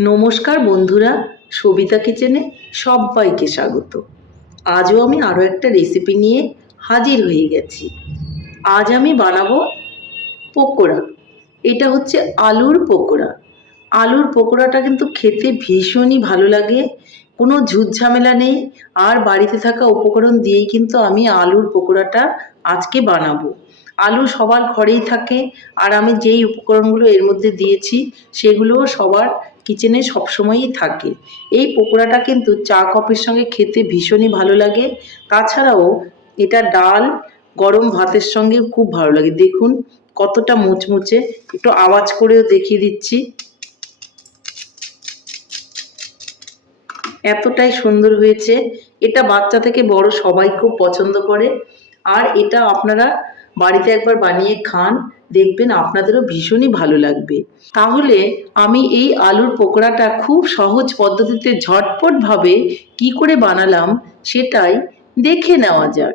নমস্কার বন্ধুরা, সবিতা কিচেনে সবাইকে স্বাগত। আজও আমি আরও একটা রেসিপি নিয়ে হাজির হয়ে গেছি। আজ আমি বানাবো পকোড়া। এটা হচ্ছে আলুর পকোড়া। আলুর পকোড়াটা কিন্তু খেতে ভীষণই ভালো লাগে। কোনো ঝামেলা নেই। আর বাড়িতে থাকা উপকরণ দিয়েই কিন্তু আমি আলুর পকোড়াটা আজকে বানাবো। আলু সবার ঘরেই থাকে। আর আমি যেই উপকরণগুলো এর মধ্যে দিয়েছি সেগুলো সবার কিচেনে সবসময়ই থাকে। এই পকোড়াটা কিন্তু চা কফির সঙ্গে খেতে ভীষণই ভালো লাগে। তাছাড়াও এটা ডাল, গরম ভাতের সঙ্গে খুব ভালো লাগে। দেখুন কতটা মুচমুচে। একটু আওয়াজ করেও দেখিয়ে দিচ্ছি। এতটাই সুন্দর হয়েছে। এটা বাচ্চা থেকে বড় সবাই খুব পছন্দ করে। আর এটা আপনারা বাড়িতে একবার বানিয়ে খান। দেখবেন আপনাদেরও ভীষণই ভালো লাগবে। তাহলে আমি এই আলুর পকোড়াটা খুব সহজ পদ্ধতিতে ঝটপটভাবে কি করে বানালাম সেটাই দেখে নেওয়া যাক।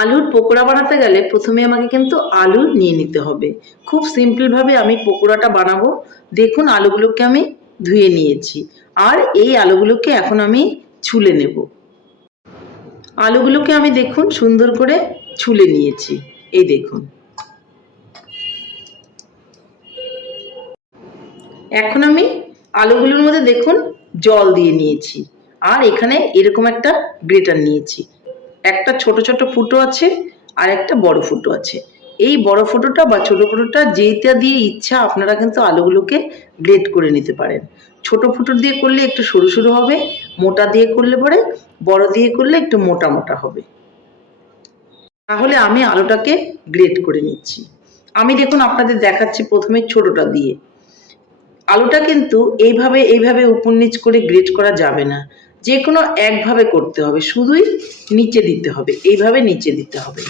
আলুর পকোড়া বানাতে গেলে প্রথমে আমাকে কিন্তু আলু নিয়ে নিতে হবে। খুব সিম্পলভাবে আমি পকোড়াটা বানাবো। দেখুন আলুগুলোকে আমি ধুয়ে নিয়েছি। আর এই আলুগুলোকে এখন আমি ছুলে নেব। আলুগুলোকে আমি দেখুন সুন্দর করে ছুলে নিয়েছি। এই দেখুন। এখন আমি আলুগুলোর মধ্যে দেখুন জল দিয়ে নিয়েছি। আর এখানে এরকম একটা গ্রেটার নিয়েছি। একটা ছোট ছোট ফুটো আছে আর একটা বড় ফুটো আছে। এই বড় ফুটোটা বা ছোট ফুটোটা যেটা দিয়ে ইচ্ছা আপনারা কিন্তু আলুগুলোকে গ্রেড করে নিতে পারেন। ছোট ফুটো দিয়ে করলে একটু সরু সরু হবে, মোটা দিয়ে করলে পরে, বড় দিয়ে করলে একটু মোটা মোটা হবে। তাহলে আমি আলুটাকে গ্রেড করে নিচ্ছি। আমি দেখুন আপনাদের দেখাচ্ছি প্রথমে ছোটটা দিয়ে। আলুটা কিন্তু এইভাবে এইভাবে উপর নিচ করে গ্রেড করা যাবে না। যে কোনো একভাবে করতে হবে। শুধুই নিচে দিতে হবে। এইভাবে নিচে দিতে হবে।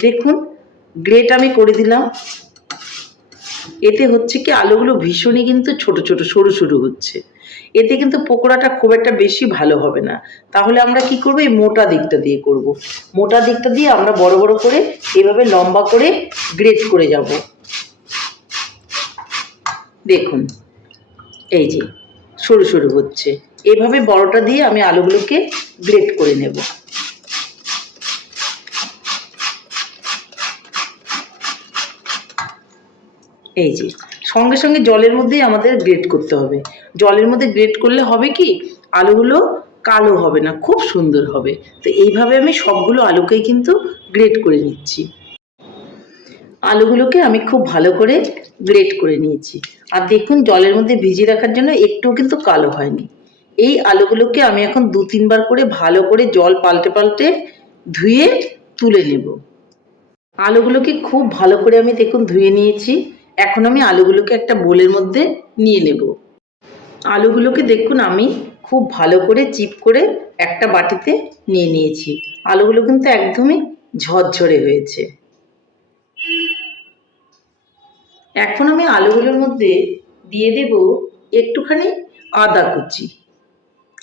দেখুন গ্রেট আমি করে দিলাম। এতে হচ্ছে কি আলুগুলো ভীষণই কিন্তু ছোট ছোট, সরু সরু হচ্ছে। এতে কিন্তু পকোড়াটা খুব একটা বেশি ভালো হবে না। তাহলে আমরা কি করব? এই মোটা দিকটা দিয়ে করব। মোটা দিকটা দিয়ে আমরা বড় বড় করে এভাবে লম্বা করে গ্রেট করে যাব। দেখুন, এই যে সরু সরু হচ্ছে। এভাবে বড়টা দিয়ে আমি আলুগুলোকে গ্রেট করে নেব। এই যে, সঙ্গে সঙ্গে জলের মধ্যেই আমাদের গ্রেট করতে হবে। জলের মধ্যে গ্রেট করলে হবে কি? আলুগুলো কালো হবে না, খুব সুন্দর হবে। তো এইভাবে আমি সবগুলো আলুকেই কিন্তু গ্রেট করে নিচ্ছি। আলুগুলোকে আমি খুব ভালো করে গ্রেট করে নিয়েছি। আর দেখুন, জলের মধ্যে ভিজিয়ে রাখার জন্য একটুও কিন্তু কালো হয়নি। এই আলুগুলোকে আমি এখন দু তিনবার করে ভালো করে জল পাল্টে পাল্টে ধুয়ে তুলে নেব। আলুগুলোকে খুব ভালো করে আমি দেখুন ধুয়ে নিয়েছি। এখন আমি আলুগুলোকে একটা বোলের মধ্যে নিয়ে নেব। আলুগুলোকে দেখুন আমি খুব ভালো করে চিপ করে একটা বাটিতে নিয়ে নিয়েছি। আলুগুলো কিন্তু একদমই ঝরঝরে হয়েছে। এখন আমি আলুগুলোর মধ্যে দিয়ে দেব একটুখানি আদা কুচি।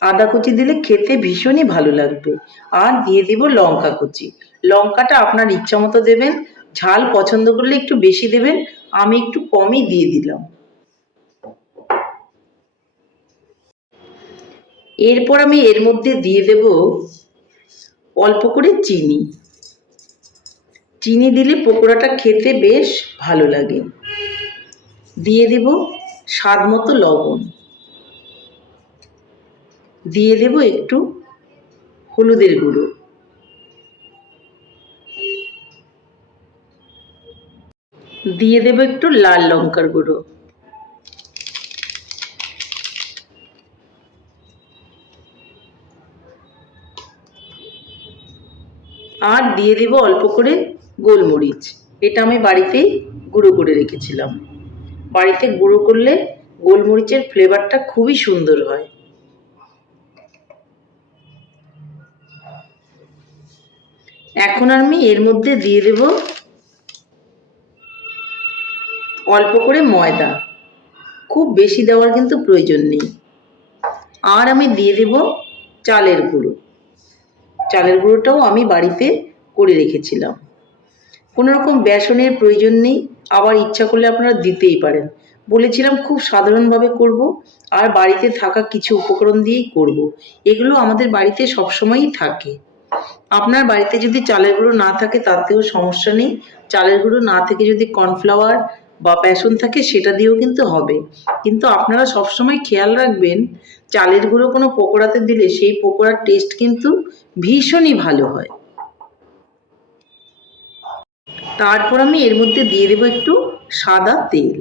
আদা কুচি দিলে খেতে ভীষণই ভালো লাগবে। আর দিয়ে দেব লঙ্কা কুচি। লঙ্কাটা আপনার ইচ্ছা মতো দেবেন ঝাল পছন্দ করলে একটু বেশি দেবেন, আমি একটু কমই দিয়ে দিলাম। এরপর আমি এর মধ্যে দিয়ে দেব অল্প করে চিনি। চিনি দিলে পকোড়াটা খেতে বেশ ভালো লাগে। দিয়ে দেব স্বাদ মতো লবণ। দিয়ে দেব একটু হলুদের গুঁড়ো। দিয়ে দেব একটু লাল লঙ্কার গুঁড়ো। আর দিয়ে দেব অল্প করে গোলমরিচ। এটা আমি বাড়িতেই গুঁড়ো করে রেখেছিলাম। বাড়িতে গুঁড়ো করলে গোলমরিচের ফ্লেভারটা খুবই সুন্দর হয়। এখন আমি এর মধ্যে দিয়ে দেব অল্প করে ময়দা। খুব বেশি দেওয়ার কিন্তু প্রয়োজন নেই। আর আমি দিয়ে দেব চালের গুঁড়ো। চালের গুঁড়োটাও আমি বাড়িতে করে রেখেছিলাম। কোনো রকম বেসনের প্রয়োজন নেই, আবার ইচ্ছা করলে আপনারা দিতেই পারেন। বলেছিলাম খুব সাধারণভাবে করব, আর বাড়িতে থাকা কিছু উপকরণ দিয়েই করব। এগুলো আমাদের বাড়িতে সবসময়ই থাকে। আপনার বাড়িতে যদি চালের গুঁড়ো না থাকে, তাতেও সমস্যা নেই। চালের গুঁড়ো না থেকে যদি কর্নফ্লাওয়ার বা বেসন থাকে সেটা দিয়েও কিন্তু হবে। কিন্তু আপনারা সবসময় খেয়াল রাখবেন, চালের গুঁড়ো কোনো পকোড়াতে দিলে সেই পকোড়ার টেস্ট কিন্তু ভীষণই ভালো হয়। তারপর আমি এর মধ্যে দিয়ে দেবো একটু সাদা তেল।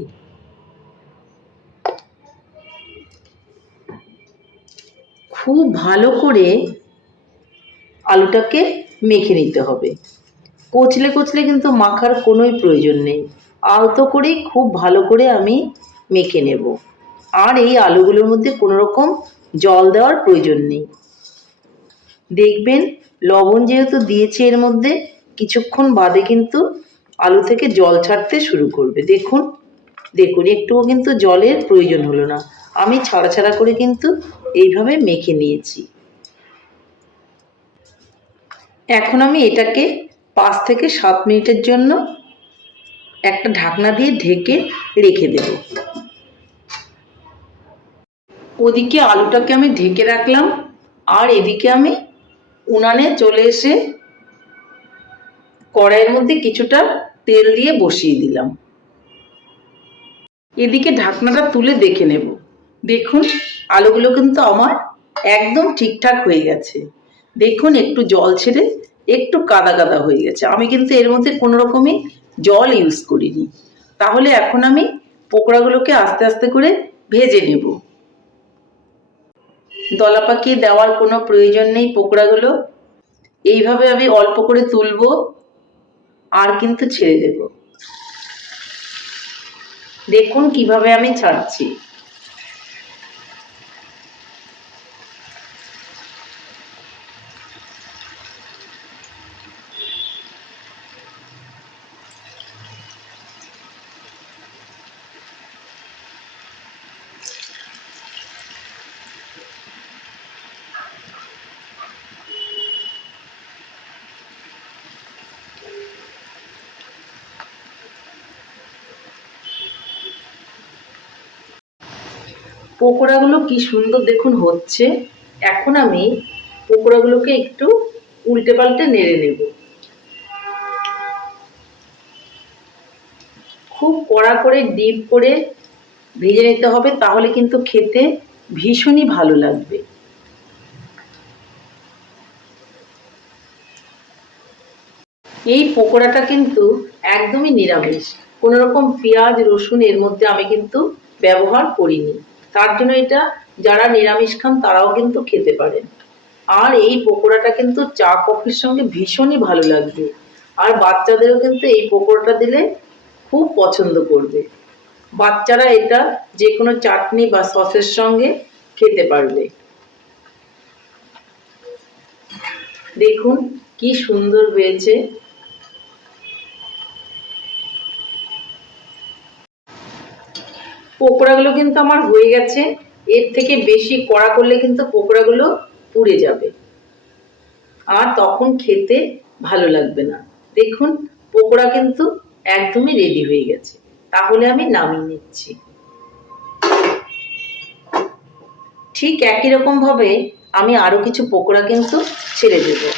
খুব ভালো করে আলুটাকে মেখে নিতে হবে। কচলে কচলে কিন্তু মাখার কোনোই প্রয়োজন নেই। আলতো করেই খুব ভালো করে আমি মেখে নেব। আর এই আলুগুলোর মধ্যে কোনো রকম জল দেওয়ার প্রয়োজন নেই। দেখবেন লবণ যেহেতু দিয়েছে এর মধ্যে, কিছুক্ষণ বাদে কিন্তু আলু থেকে জল ছাড়তে শুরু করবে। দেখুন দেখুন, একটুও কিন্তু জলের প্রয়োজন হলো না। আমি ছাড়া ছাড়া করে কিন্তু এইভাবে মেখে নিয়েছি। এখন আমি এটাকে পাঁচ থেকে সাত মিনিটের জন্য একটা ঢাকনা দিয়ে ঢেকে রেখে দেব। ওদিকে আলুটাকে আমি ঢেকে রাখলাম, আর এদিকে আমি উনানে চলে এসে কড়াইয়ের মধ্যে কিছুটা তেল দিয়ে বসিয়ে দিলাম। এদিকে ঢাকনাটা তুলে দেখে নেব। দেখুন, আলুগুলো কিন্তু আমার একদম ঠিকঠাক হয়ে গেছে। দেখুন, একটু জল ছেড়ে একটু কাদা কাদা হয়ে গেছে। আমি কিন্তু এর মধ্যে কোনো রকমই জল ইউজ করিনি। তাহলে এখন আমি পোকড়াগুলোকে আস্তে আস্তে করে ভেজে নেব। দলা পাকিয়ে দেওয়ার কোনো প্রয়োজন নেই পোকড়াগুলো। এইভাবে আমি অল্প করে তুলব, আর কিন্তু ছেড়ে দেব। দেখুন কীভাবে আমি ছাড়ছি। পকোড়াগুলো কি সুন্দর দেখুন হচ্ছে। এখন আমি পকোড়াগুলোকে একটু উল্টে পাল্টে নেড়ে নেব। খুব কড়া করে, ডিপ করে ভেজে নিতে হবে, তাহলে কিন্তু খেতে ভীষণই ভালো লাগবে। এই পকোড়াটা কিন্তু একদমই নিরামিষ। কোনো রকম পেঁয়াজ, রসুন এর মধ্যে আমি কিন্তু ব্যবহার করিনি। তার জন্য এটা যারা নিরামিষ খান, তারাও কিন্তু খেতে পারেন। আর এই পকোড়াটা কিন্তু চা কফির সঙ্গে ভীষণই ভালো লাগবে। আর বাচ্চাদেরও কিন্তু এই পকোড়াটা দিলে খুব পছন্দ করবে। বাচ্চারা এটা যে কোনো চাটনি বা সসের সঙ্গে খেতে পারবে। দেখুন, কি সুন্দর হয়েছে। পকোড়াগুলো কিন্তু আমার হয়ে গেছে। এর থেকে বেশি কড়া করলে কিন্তু পকোড়াগুলো পুড়ে যাবে। আর তখন খেতে ভালো লাগবে না। দেখুন, পকোড়া কিন্তু একদমই রেডি হয়ে গেছে। তাহলে আমি নামিয়ে নিচ্ছি। ঠিক একই রকম ভাবে আমি আরও কিছু পকোড়া কিন্তু ছেড়ে দেবো।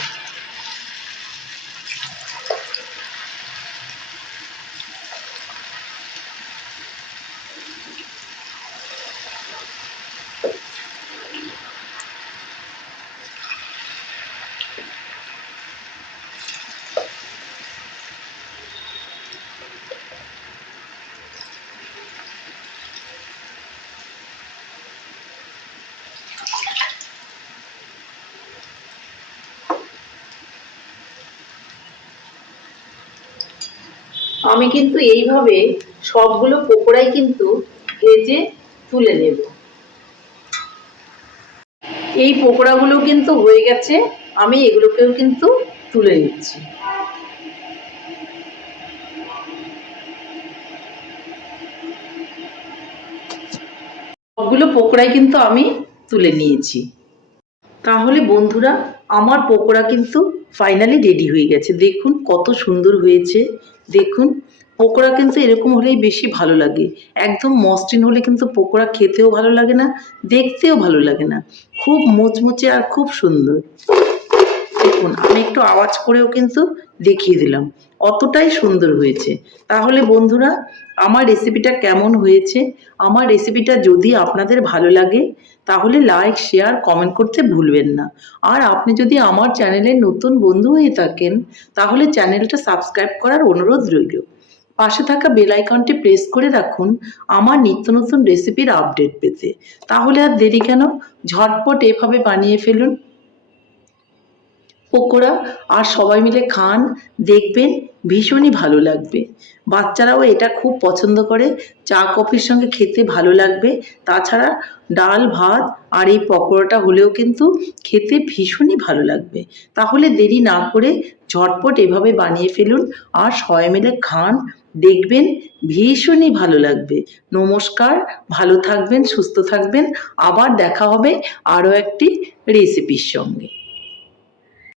আমি কিন্তু এইভাবে সবগুলো পকোড়াই কিন্তু ভেজে তুলে নেব। এই পকোড়াগুলো কিন্তু হয়ে গেছে, আমি এগুলোকেও কিন্তু তুলে নিচ্ছি। সবগুলো পকোড়াই কিন্তু আমি তুলে নিয়েছি। তাহলে বন্ধুরা, আমার পকোড়া কিন্তু ফাইনালি রেডি হয়ে গেছে। দেখুন কত সুন্দর হয়েছে। দেখুন, পকোড়া কিন্তু এরকম হলেই বেশি ভালো লাগে। একদম মসৃণ হলে কিন্তু পকোড়া খেতেও ভালো লাগে না, দেখতেও ভালো লাগে না। খুব মুচমুচে আর খুব সুন্দর। দেখুন, আমি একটু আওয়াজ করেও কিন্তু দেখিয়ে দিলাম। অতটাই সুন্দর হয়েছে। তাহলে বন্ধুরা, আমার রেসিপিটা কেমন হয়েছে? আমার রেসিপিটা যদি আপনাদের ভালো লাগে তাহলে লাইক শেয়ার কমেন্ট করতে ভুলবেন না। আর আপনি যদি আমার চ্যানেলের নতুন বন্ধু হয়ে থাকেন, তাহলে চ্যানেলটা সাবস্ক্রাইব করার অনুরোধ রইল। পাশে থাকা বেল আইকনটি প্রেস করে রাখুন আমার নিত্য নতুন রেসিপির আপডেট পেতে। তাহলে আর দেরি কেন? ঝটপট এভাবে বানিয়ে ফেলুন। পকোড়া আর সবাই মিলে খান, দেখবেন ভীষণই ভালো লাগবে। বাচ্চারাও এটা খুব পছন্দ করে। চা কফির সঙ্গে খেতে ভালো লাগবে। তাছাড়া ডাল, ভাত আর এই পকোড়াটা হলেও কিন্তু খেতে ভীষণই ভালো লাগবে। তাহলে দেরি না করে ঝটপট এভাবে বানিয়ে ফেলুন আর সবাই মিলে খান, দেখবেন ভীষণই ভালো লাগবে। নমস্কার, ভালো থাকবেন, সুস্থ থাকবেন। আবার দেখা হবে আরও একটি রেসিপির সঙ্গে।